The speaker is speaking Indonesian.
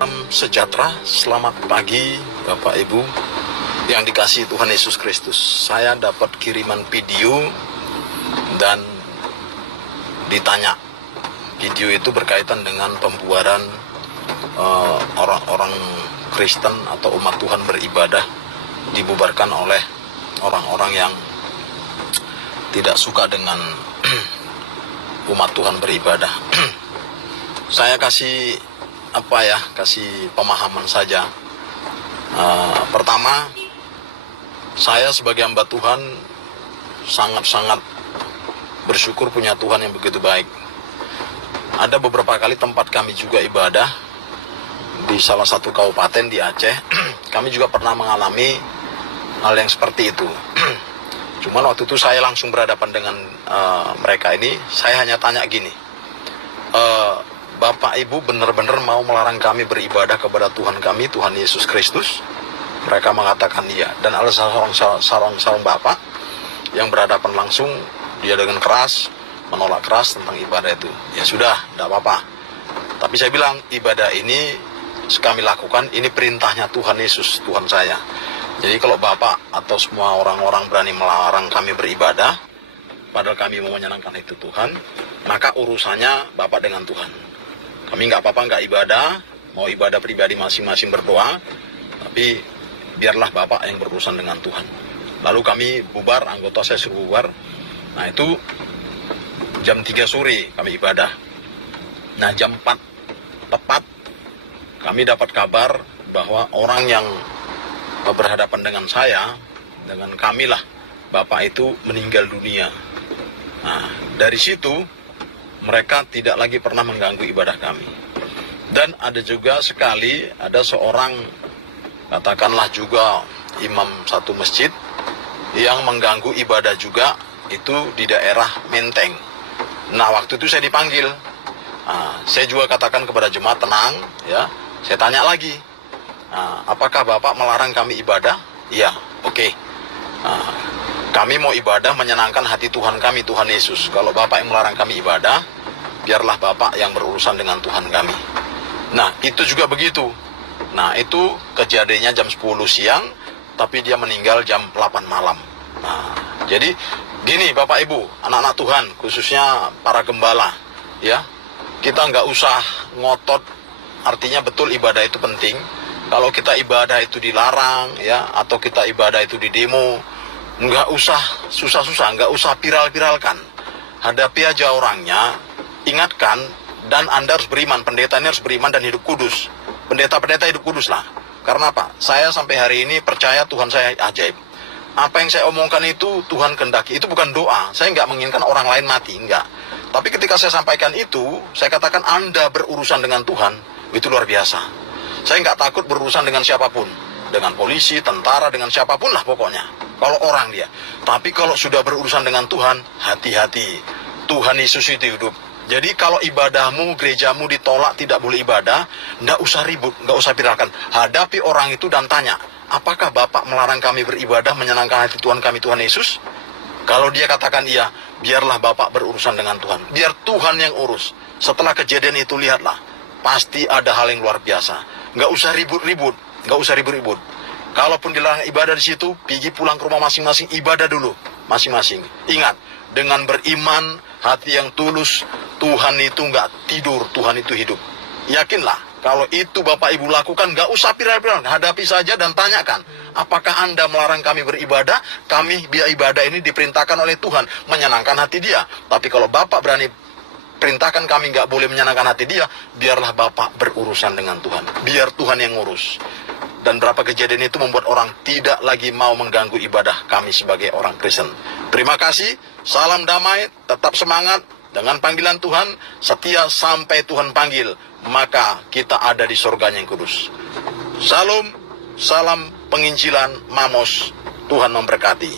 Salam sejahtera, selamat pagi Bapak Ibu yang dikasihi Tuhan Yesus Kristus. Saya dapat kiriman video dan ditanya. Video itu berkaitan dengan pembuaran orang-orang Kristen atau umat Tuhan beribadah dibubarkan oleh orang-orang yang tidak suka dengan umat Tuhan beribadah. Saya kasih pemahaman saja. Pertama, saya sebagai hamba Tuhan sangat-sangat bersyukur punya Tuhan yang begitu baik. Ada beberapa kali tempat kami juga ibadah di salah satu kabupaten di Aceh. Kami juga pernah mengalami hal yang seperti itu. Cuman waktu itu saya langsung berhadapan dengan mereka ini. Saya hanya tanya gini, Bapak Ibu benar-benar mau melarang kami beribadah kepada Tuhan kami, Tuhan Yesus Kristus? Mereka mengatakan iya. Dan ada seorang bapak yang berhadapan langsung, dia dengan keras menolak keras tentang ibadah itu. Ya sudah, tidak apa-apa. Tapi saya bilang, ibadah ini kami lakukan, ini perintahnya Tuhan Yesus, Tuhan saya. Jadi kalau Bapak atau semua orang-orang berani melarang kami beribadah, padahal kami mau menyenangkan itu Tuhan, maka urusannya Bapak dengan Tuhan. Kami nggak apa-apa, nggak ibadah, mau ibadah pribadi masing-masing berdoa, tapi biarlah Bapak yang berurusan dengan Tuhan. Lalu kami bubar, anggota saya suruh bubar. Nah itu jam 3 sore kami ibadah. Nah jam 4 tepat kami dapat kabar bahwa orang yang berhadapan dengan saya, dengan kami lah, Bapak itu meninggal dunia. Nah dari situ mereka tidak lagi pernah mengganggu ibadah kami. Dan ada juga sekali, ada seorang, katakanlah juga imam satu masjid, yang mengganggu ibadah juga, itu di daerah Menteng. Nah, waktu itu saya dipanggil. Saya juga katakan kepada jemaat, tenang, ya. Saya tanya lagi, apakah Bapak melarang kami ibadah? Iya, oke. Kami mau ibadah menyenangkan hati Tuhan kami, Tuhan Yesus. Kalau Bapak yang melarang kami ibadah, biarlah Bapak yang berurusan dengan Tuhan kami. Nah, itu juga begitu. Nah, itu kejadiannya jam 10 siang, tapi dia meninggal jam 8 malam. Nah, jadi gini Bapak Ibu, anak-anak Tuhan, khususnya para gembala, ya. Kita nggak usah ngotot, artinya betul ibadah itu penting. Kalau kita ibadah itu dilarang, ya, atau kita ibadah itu di demo, nggak usah susah-susah, nggak usah viral-viralkan. Hadapi aja orangnya, ingatkan, dan Anda harus beriman, pendeta ini harus beriman dan hidup kudus. Pendeta-pendeta hidup kudus lah. Karena apa? Saya sampai hari ini percaya Tuhan saya ajaib. Apa yang saya omongkan itu Tuhan kehendaki. Itu bukan doa. Saya nggak menginginkan orang lain mati, enggak. Tapi ketika saya sampaikan itu, saya katakan Anda berurusan dengan Tuhan, itu luar biasa. Saya nggak takut berurusan dengan siapapun. Dengan polisi, tentara, dengan siapapun lah pokoknya. Kalau orang dia. Tapi kalau sudah berurusan dengan Tuhan, hati-hati. Tuhan Yesus itu hidup. Jadi kalau ibadahmu, gerejamu ditolak, tidak boleh ibadah, nggak usah ribut, nggak usah viralkan. Hadapi orang itu dan tanya, apakah Bapak melarang kami beribadah, menyenangkan hati Tuhan kami, Tuhan Yesus? Kalau dia katakan iya, biarlah Bapak berurusan dengan Tuhan. Biar Tuhan yang urus. Setelah kejadian itu, lihatlah. Pasti ada hal yang luar biasa. Nggak usah ribut-ribut. Nggak usah ribut-ribut. Kalaupun dilarang ibadah di situ, pergi pulang ke rumah masing-masing, ibadah dulu masing-masing. Ingat, dengan beriman, hati yang tulus, Tuhan itu nggak tidur, Tuhan itu hidup. Yakinlah, kalau itu Bapak Ibu lakukan, nggak usah viral-viral, hadapi saja dan tanyakan, apakah Anda melarang kami beribadah? Kami biar ibadah ini diperintahkan oleh Tuhan, menyenangkan hati Dia. Tapi kalau Bapak berani perintahkan kami nggak boleh menyenangkan hati Dia, biarlah Bapak berurusan dengan Tuhan. Biar Tuhan yang ngurus. Dan berapa kejadian itu membuat orang tidak lagi mau mengganggu ibadah kami sebagai orang Kristen. Terima kasih, salam damai, tetap semangat dengan panggilan Tuhan, setia sampai Tuhan panggil, maka kita ada di surganya yang kudus. Salam, salam penginjilan Mamos, Tuhan memberkati.